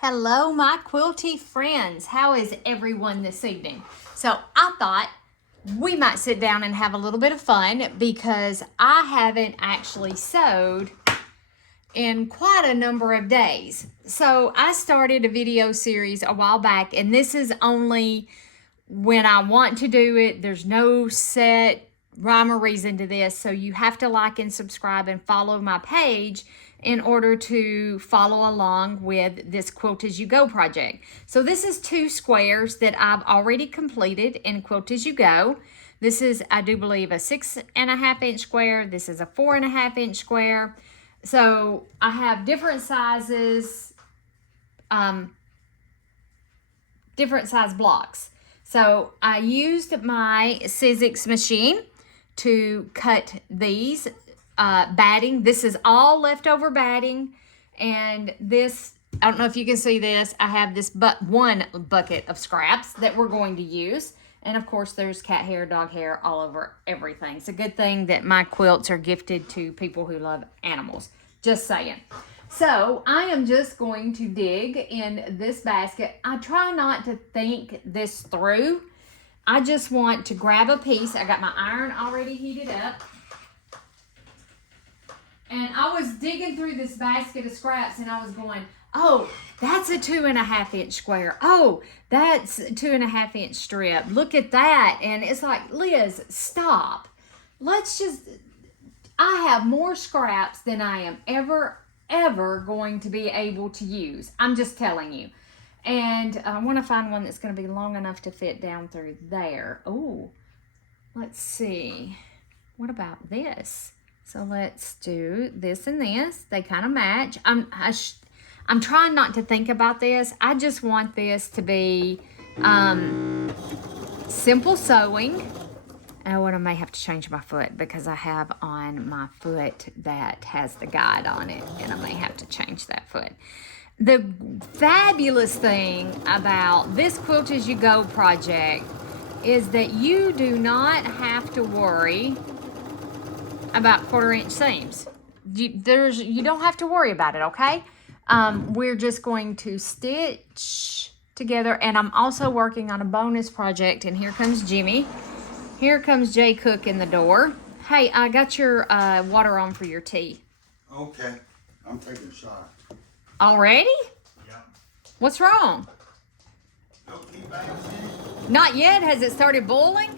Hello, my quilty friends. How is everyone this evening? So I thought we might sit down and have a little bit of fun because I haven't actually sewed in quite a number of days. So I started a video series a while back, and this is only when I want to do it. There's no set rhyme or reason to this, so you have to like and subscribe and follow my page in order to follow along with this Quilt As You Go project. So this is 2 squares that I've already completed in Quilt As You Go. This is, I do believe, a 6.5 inch square. This is a 4.5 inch square. So I have different sizes, different size blocks. So I used my Sizzix machine to cut these batting. This is all leftover batting, and this, I don't know if you can see this, I have this one bucket of scraps that we're going to use. And of course there's cat hair, dog hair all over everything. It's a good thing that my quilts are gifted to people who love animals. Just saying. So I am just going to dig in this basket. I try not to think this through. I just want to grab a piece. I got my iron already heated up. And I was digging through this basket of scraps and I was going, oh, that's a 2.5 inch square. Oh, that's a 2.5 inch strip. Look at that. And it's like, Liz, stop. Let's just, I have more scraps than I am ever going to be able to use. I'm just telling you. And I want to find one that's going to be long enough to fit down through there. Oh, let's see. What about this? So let's do this and this. They kind of match. I'm trying not to think about this. I just want this to be simple sewing. Oh, and I may have to change my foot because I have on my foot that has the guide on it, and I may have to change that foot. The fabulous thing about this Quilt As You Go project is that you do not have to worry about 1/4 inch seams. You don't have to worry about it, okay? We're just going to stitch together, and I'm also working on a bonus project, and here comes Jimmy. Here comes Jay Cook in the door. Hey, I got your water on for your tea. Okay, I'm taking a shot. Already? Yeah. What's wrong? No tea bags in it? Not yet. Has it started boiling?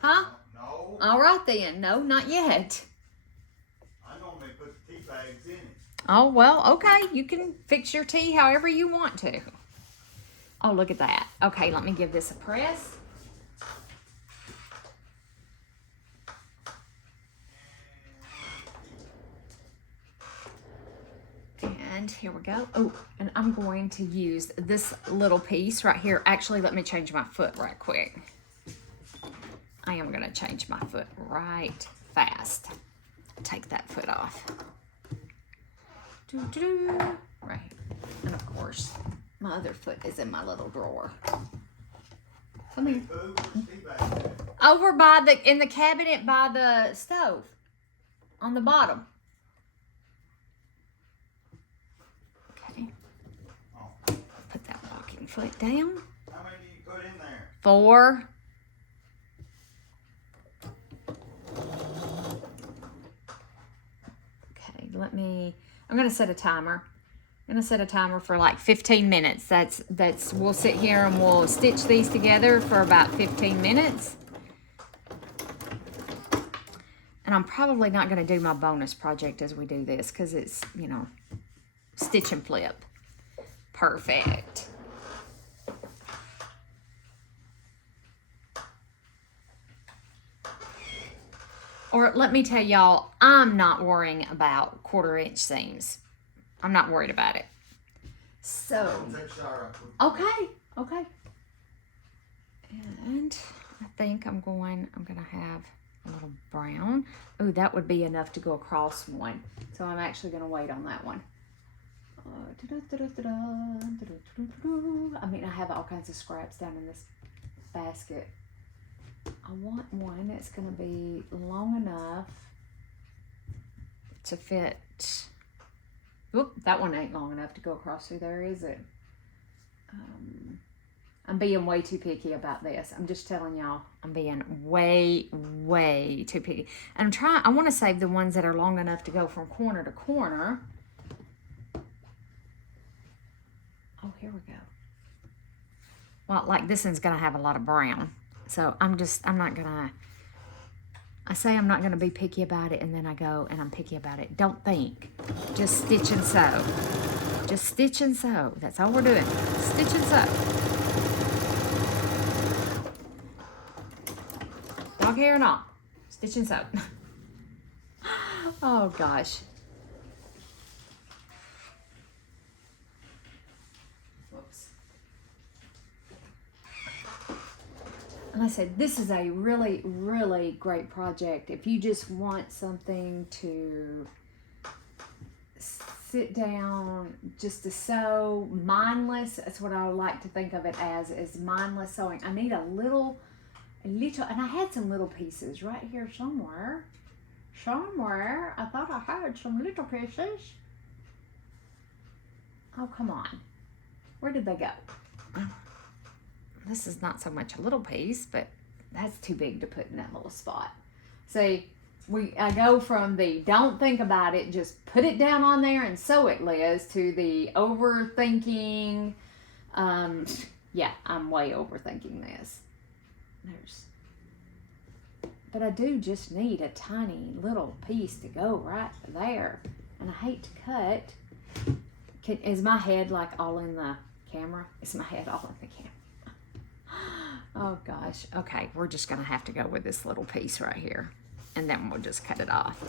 Huh? No. All right then. No, not yet. I normally put the tea bags in it. Oh, well, okay. You can fix your tea however you want to. Oh, look at that. Okay, let me give this a press. And here we go. Oh, and I'm going to use this little piece right here. Actually, let me change my foot right quick. I am going to change my foot right fast. Take that foot off. Right. And of course, my other foot is in my little drawer. Come here. Over by in the cabinet by the stove. On the bottom. Okay. Put that walking foot down. How many do you put in there? 4. Okay, I'm gonna set a timer. I'm gonna set a timer for like 15 minutes. That's we'll sit here and we'll stitch these together for about 15 minutes. And I'm probably not gonna do my bonus project as we do this because it's, you know, stitch and flip. Perfect. Or let me tell y'all, I'm not worrying about 1/4 inch seams. I'm not worried about it. So, okay. And I think I'm gonna have a little brown. Oh, that would be enough to go across one. So I'm actually gonna wait on that one. I mean, I have all kinds of scraps down in this basket. I want one that's going to be long enough to fit Whoop, that one ain't long enough to go across through there, is it? I'm being way too picky about this. I'm just telling y'all, I'm being way, way too picky. And I want to save the ones that are long enough to go from corner to corner. Oh, here we go. Well, like this one's going to have a lot of brown. So I'm not going to, I say I'm not going to be picky about it, and then I go and I'm picky about it. Don't think. Just stitch and sew. Just stitch and sew. That's all we're doing. Stitch and sew. Dog hair and all. Stitch and sew. Oh, gosh. Whoops. And I said, this is a really, really great project. If you just want something to sit down, just to sew, mindless, that's what I would like to think of it as, is mindless sewing. I need a little, and I had some little pieces right here somewhere. I thought I had some little pieces. Oh, come on. Where did they go? This is not so much a little piece, but that's too big to put in that little spot. See, I go from the don't think about it, just put it down on there and sew it, Liz, to the overthinking. Yeah, I'm way overthinking this. But I do just need a tiny little piece to go right there. And I hate to cut. Is my head like all in the camera? Is my head all in the camera? Oh gosh. Okay, we're just gonna have to go with this little piece right here, and then we'll just cut it off.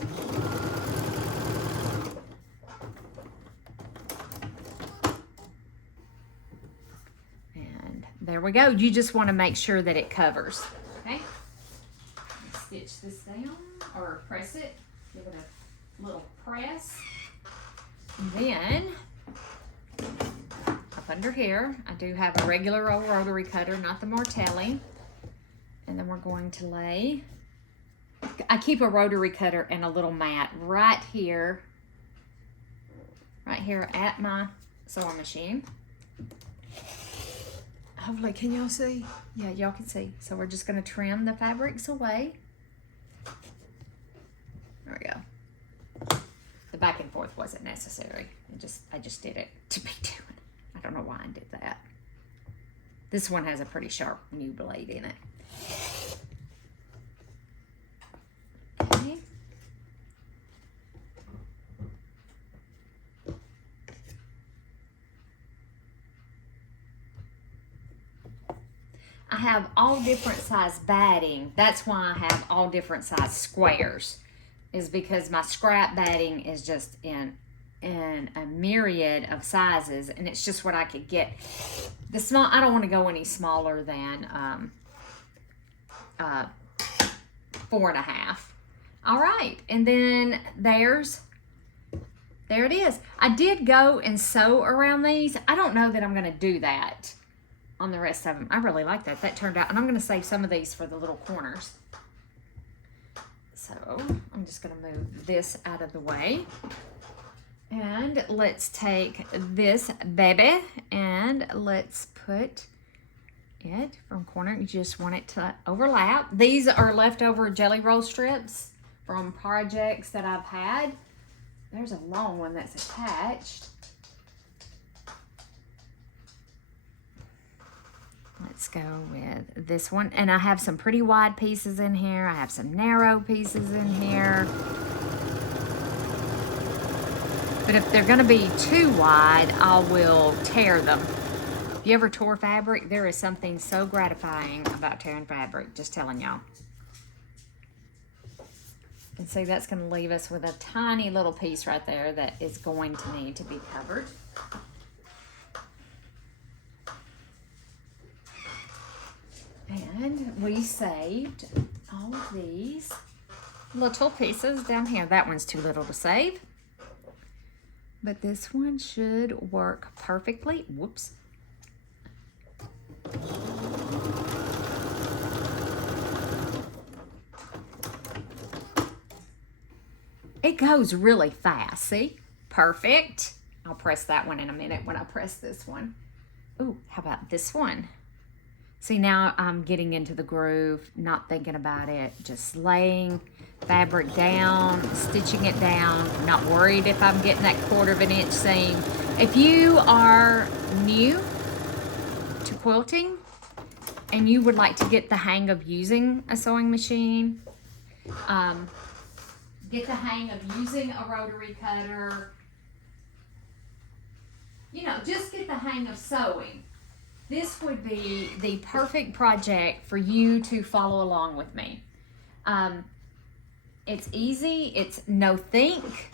And there we go. You just want to make sure that it covers. Okay. Stitch this down or press it. Give it a little press. And then up under here, I do have a regular old rotary cutter, not the Martelli. And then we're going to lay, I keep a rotary cutter and a little mat right here at my sewing machine. Hopefully, can y'all see? Yeah, y'all can see. So we're just going to trim the fabrics away. There we go. The back and forth wasn't necessary. I just did it to be doing. I don't know why I did that. This one has a pretty sharp new blade in it. Okay. I have all different size batting. That's why I have all different size squares, is because my scrap batting is just in a myriad of sizes, and it's just what I could get. The small, I don't want to go any smaller than 4.5. All right, and then there it is. I did go and sew around these. I don't know that I'm going to do that on the rest of them. I really like that. That turned out, and I'm going to save some of these for the little corners. So I'm just going to move this out of the way. And let's take this baby and let's put it from corner. You just want it to overlap. These are leftover jelly roll strips from projects that I've had. There's a long one that's attached. Let's go with this one. And I have some pretty wide pieces in here. I have some narrow pieces in here. But if they're going to be too wide, I will tear them. If you ever tore fabric, there is something so gratifying about tearing fabric. Just telling y'all. And see, that's going to leave us with a tiny little piece right there that is going to need to be covered. And we saved all of these little pieces down here. That one's too little to save. But this one should work perfectly. Whoops. It goes really fast, see? Perfect. I'll press that one in a minute when I press this one. Ooh, how about this one? See, now I'm getting into the groove, not thinking about it, just laying fabric down, stitching it down, not worried if I'm getting that 1/4 of an inch seam. If you are new to quilting and you would like to get the hang of using a sewing machine, get the hang of using a rotary cutter, you know, just get the hang of sewing, this would be the perfect project for you to follow along with me. It's easy, it's no think.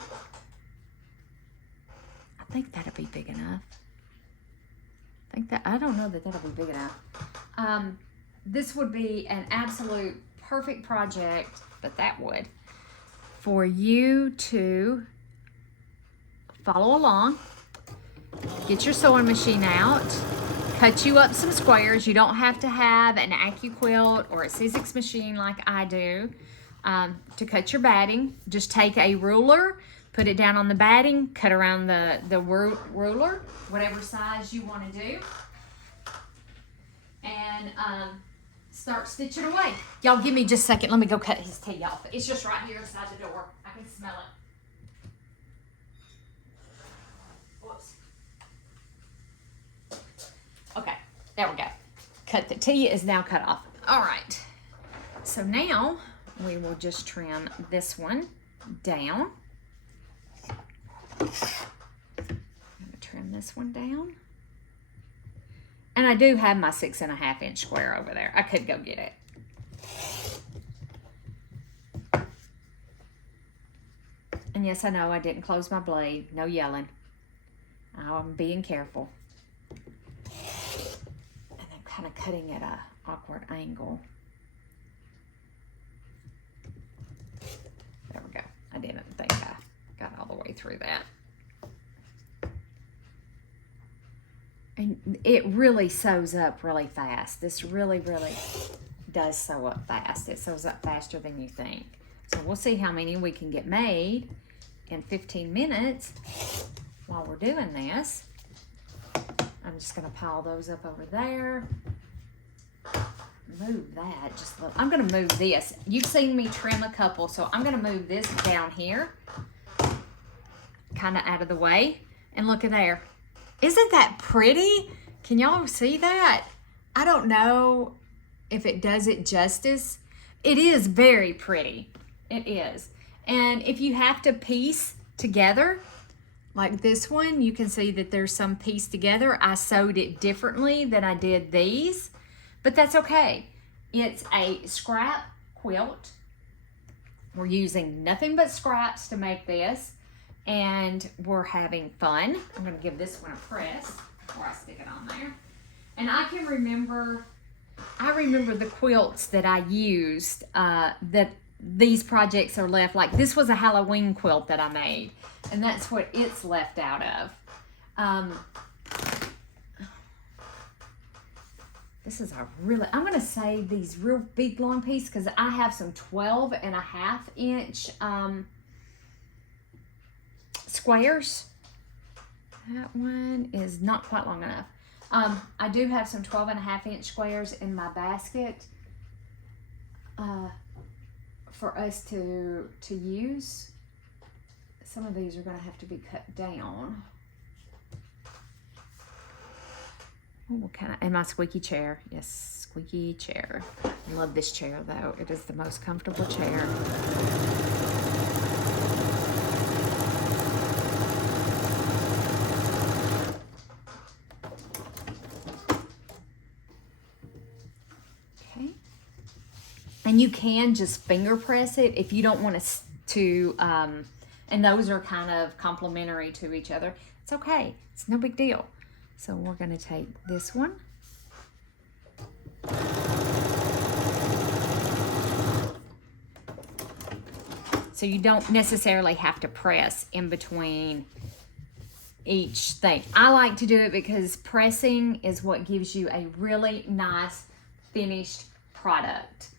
I think that'll be big enough. I don't know that that'll be big enough. This would be an absolute perfect project, but that would, for you to follow along, get your sewing machine out, cut you up some squares. You don't have to have an AccuQuilt or a Sizzix machine like I do to cut your batting. Just take a ruler, put it down on the batting, cut around the ruler, whatever size you want to do, and start stitching away. Y'all give me just a second. Let me go cut his tee off. It's just right here inside the door. I can smell it. Whoops. Okay, there we go. Cut the tee is now cut off. All right. So now we will just trim this one down. I'm gonna trim this one down. And I do have my 6.5 inch square over there. I could go get it. And yes, I know I didn't close my blade. No yelling. I'm being careful. And I'm kind of cutting at an awkward angle. There we go. I didn't think I got all the way through that. And it really sews up really fast. This really, really does sew up fast. It sews up faster than you think. So we'll see how many we can get made in 15 minutes while we're doing this. I'm just gonna pile those up over there. Move that just a little. I'm gonna move this. You've seen me trim a couple, so I'm gonna move this down here, kind of out of the way. And look at there. Isn't that pretty? Can y'all see that? I don't know if it does it justice. It is very pretty. It is. And if you have to piece together, like this one, you can see that there's some pieced together. I sewed it differently than I did these, but that's okay. It's a scrap quilt. We're using nothing but scraps to make this, and we're having fun. I'm gonna give this one a press before I stick it on there. And I remember the quilts that I used, that these projects are left, like this was a Halloween quilt that I made, and that's what it's left out of. This is I'm gonna save these real big long pieces because I have some 12.5 inch squares. That one is not quite long enough. I do have some 12.5 inch squares in my basket for us to use. Some of these are going to have to be cut down. Oh, and my squeaky chair. Yes, squeaky chair. I love this chair though. It is the most comfortable chair. And you can just finger press it if you don't want to, and those are kind of complementary to each other. It's okay. It's no big deal. So we're going to take this one. So you don't necessarily have to press in between each thing. I like to do it because pressing is what gives you a really nice finished product.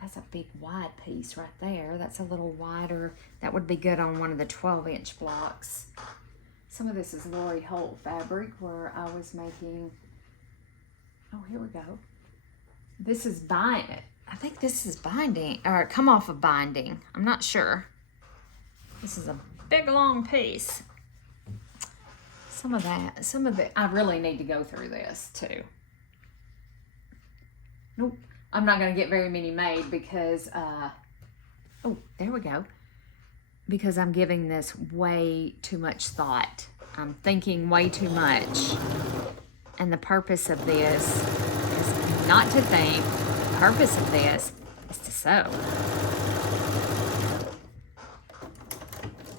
That's a big wide piece right there. That's a little wider. That would be good on one of the 12-inch blocks. Some of this is Lori Holt fabric where I was making, oh, here we go. This is binding. I think this is binding, or come off of binding. I'm not sure. This is a big long piece. Some of the, I really need to go through this too. Nope, I'm not gonna get very many made because, oh, there we go. Because I'm giving this way too much thought. I'm thinking way too much. And the purpose of this is not to think. The purpose of this is to sew.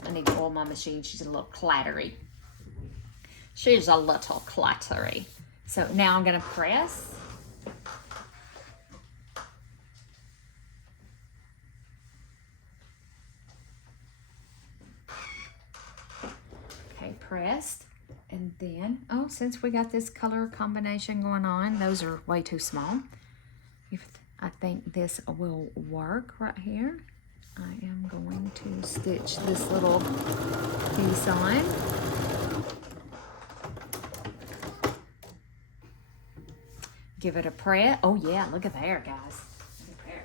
I need to oil my machine. She's a little clattery. She's a little clattery. So now I'm gonna press. Okay, pressed. And then, oh, since we got this color combination going on, those are way too small. I think this will work right here. I am going to stitch this little piece on. Give it a press. Oh yeah, look at there, guys. Look at there.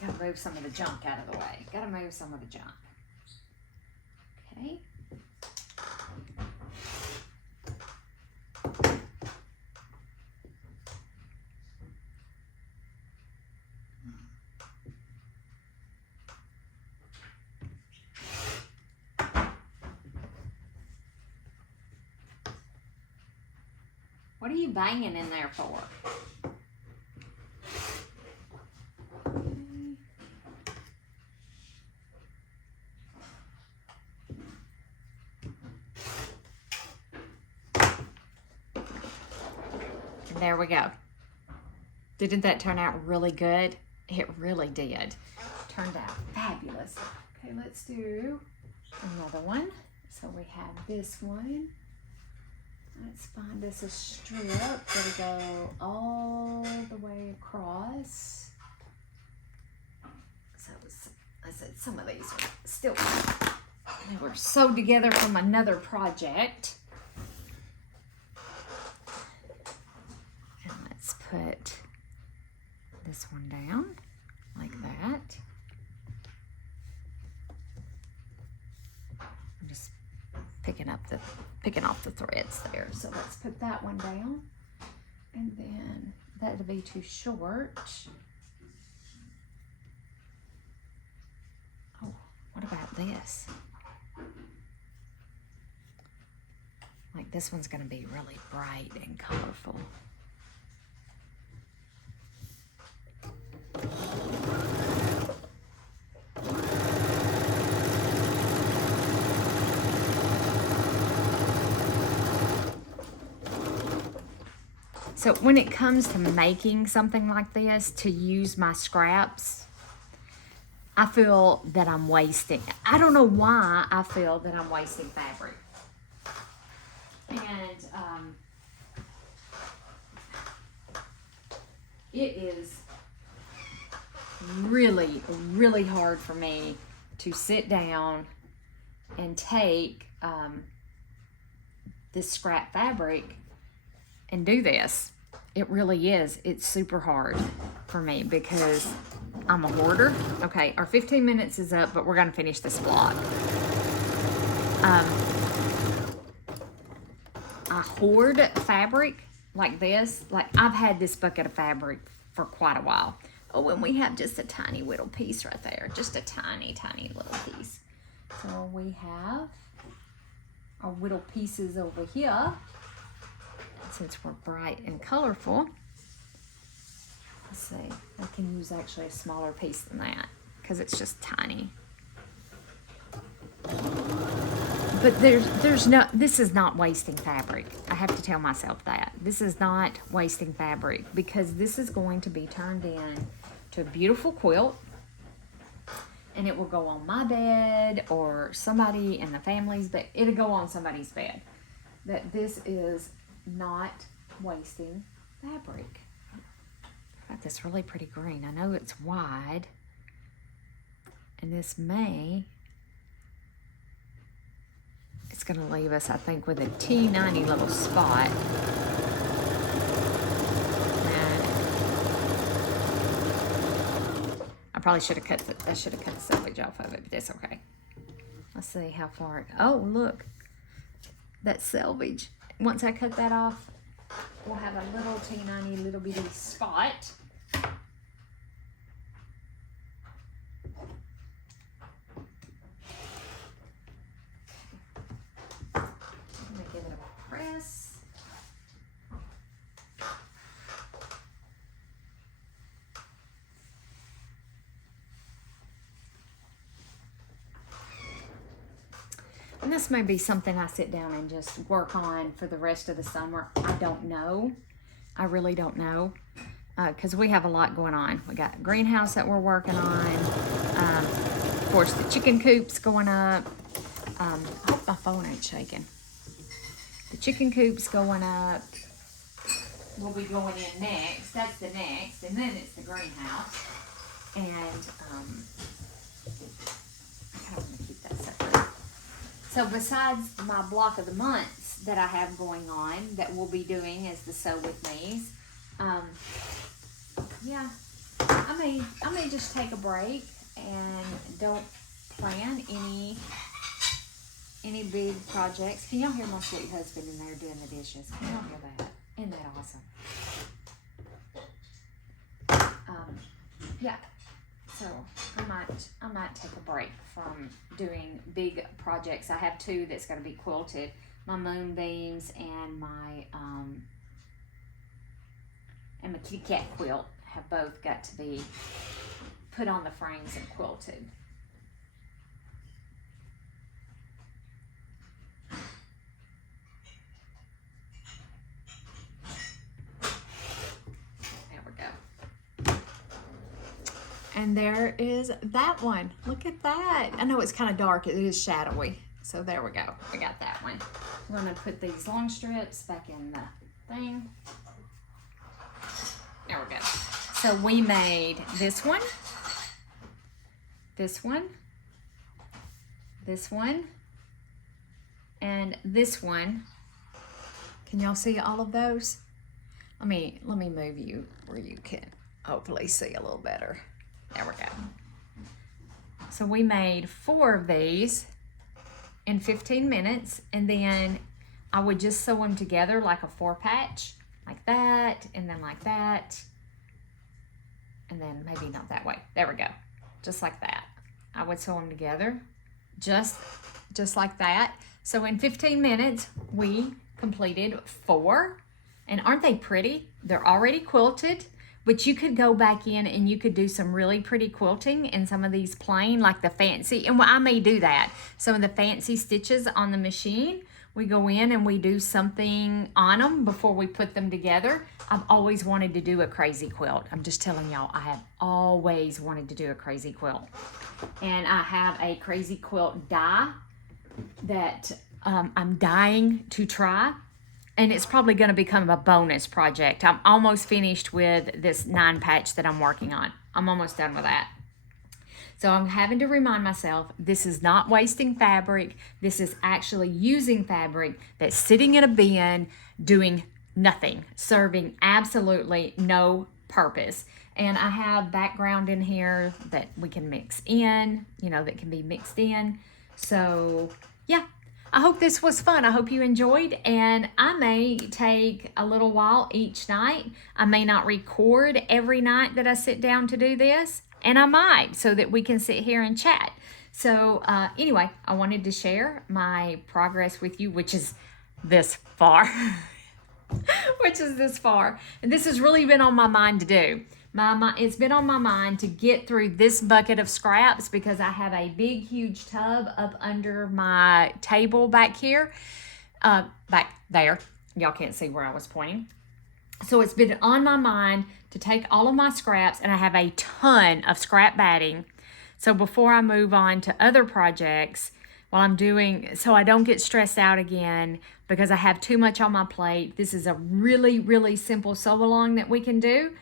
Gotta move some of the junk out of the way. Gotta move some of the junk. Okay. What are you banging in there for? And there we go. Didn't that turn out really good? It really did. Turned out fabulous. Okay, let's do another one. So we have this one. Let's find us a strip that'll go all the way across. So I said some of these are still, they were sewed together from another project. And let's put this one down like that. I'm just picking off the threads there. So let's put that one down. And then that'll be too short. Oh, what about this? Like this one's gonna be really bright and colorful. So when it comes to making something like this, to use my scraps, I feel that I'm wasting. I don't know why I feel that I'm wasting fabric. And it is really, really hard for me to sit down and take this scrap fabric and do this. It really is. It's super hard for me because I'm a hoarder. Okay, our 15 minutes is up, but we're gonna finish this vlog. I hoard fabric like this. Like I've had this bucket of fabric for quite a while. Oh, and we have just a tiny little piece right there. Just a tiny, tiny little piece. So we have our little pieces over here. Since we're bright and colorful, let's see, I can use actually a smaller piece than that because it's just tiny. But there's no, this is not wasting fabric. I have to tell myself that. This is not wasting fabric because this is going to be turned in to a beautiful quilt and it will go on my bed or somebody in the family's bed. It'll go on somebody's bed. that this is not wasting fabric. Got this really pretty green. I know it's wide, and this it's gonna leave us, I think, with a teeny little spot. I probably should have cut the selvage off of it, but that's okay. Let's see how far. Oh, look, that selvage. Once I cut that off, we'll have a little teeny little bitty spot. I'm gonna give it a press. And this may be something I sit down and just work on for the rest of the summer. I don't know. I really don't know. Because we have a lot going on. We got a greenhouse that we're working on. Of course, the chicken coop's going up. I hope my phone ain't shaking. The chicken coop's going up. We'll be going in next. That's the next. And then it's the greenhouse. And I kind of want to keep that separate. So besides my block of the months that I have going on, that we'll be doing as the Sew With Me's, yeah, I may just take a break and don't plan any big projects. Can y'all hear my sweet husband in there doing the dishes? Can y'all hear that? Isn't that awesome? Yeah. So I might take a break from doing big projects. I have two that's going to be quilted. My moonbeams and my kitty cat quilt have both got to be put on the frames and quilted. And there is that one. Look at that. I know it's kind of dark. It is shadowy. So there we go. I got that one. I'm going to put these long strips back in the thing. There we go. So we made this one, this one, this one, and this one. Can y'all see all of those? Let me move you where you can hopefully see a little better. There we go. So we made 4 of these in 15 minutes, and then I would just sew them together like a 4-patch, like that, and then like that, and then maybe not that way. There we go. Just like that. I would sew them together just like that. So in 15 minutes, we completed 4, and aren't they pretty? They're already quilted. But you could go back in and you could do some really pretty quilting in some of these plain, like the fancy, and I may do that. Some of the fancy stitches on the machine, we go in and we do something on them before we put them together. I've always wanted to do a crazy quilt. I'm just telling y'all, I have always wanted to do a crazy quilt. And I have a crazy quilt die that I'm dying to try. And it's probably going to become a bonus project. I'm almost finished with this 9-patch that I'm working on. I'm almost done with that. So I'm having to remind myself, this is not wasting fabric. This is actually using fabric that's sitting in a bin, doing nothing, serving absolutely no purpose. And I have background in here that we can mix in, that can be mixed in. So yeah. I hope this was fun. I hope you enjoyed, and I may take a little while each night. I may not record every night that I sit down to do this, and I might, so that we can sit here and chat. So anyway, I wanted to share my progress with you, which is this far. And this has really been on my mind to do. It's been on my mind to get through this bucket of scraps because I have a big, huge tub up under my table back here, back there. Y'all can't see where I was pointing. So it's been on my mind to take all of my scraps, and I have a ton of scrap batting. So before I move on to other projects, while I'm doing, so I don't get stressed out again because I have too much on my plate. This is a really, really simple sew along that we can do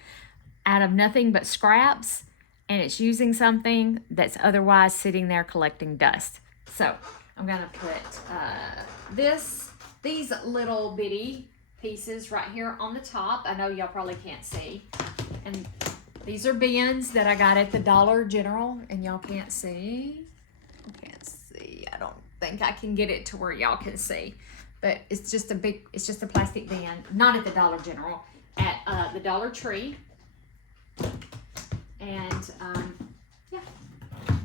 out of nothing but scraps, and it's using something that's otherwise sitting there collecting dust. So I'm gonna put these little bitty pieces right here on the top. I know y'all probably can't see. And these are bins that I got at the Dollar General, and y'all can't see. I can't see. I don't think I can get it to where y'all can see. But it's just a plastic bin. Not at the Dollar General, at the Dollar Tree. And yeah.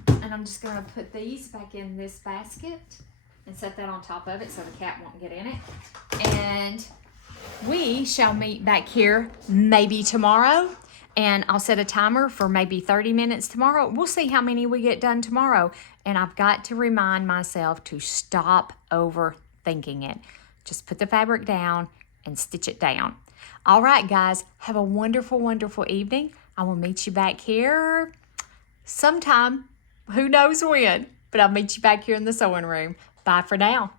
And I'm just gonna put these back in this basket and set that on top of it so the cat won't get in it. And we shall meet back here maybe tomorrow, and I'll set a timer for maybe 30 minutes tomorrow. We'll see how many we get done tomorrow. And I've got to remind myself to stop overthinking it. Just put the fabric down and stitch it down. All right, guys, have a wonderful, wonderful evening. I will meet you back here sometime. Who knows when, but I'll meet you back here in the sewing room. Bye for now.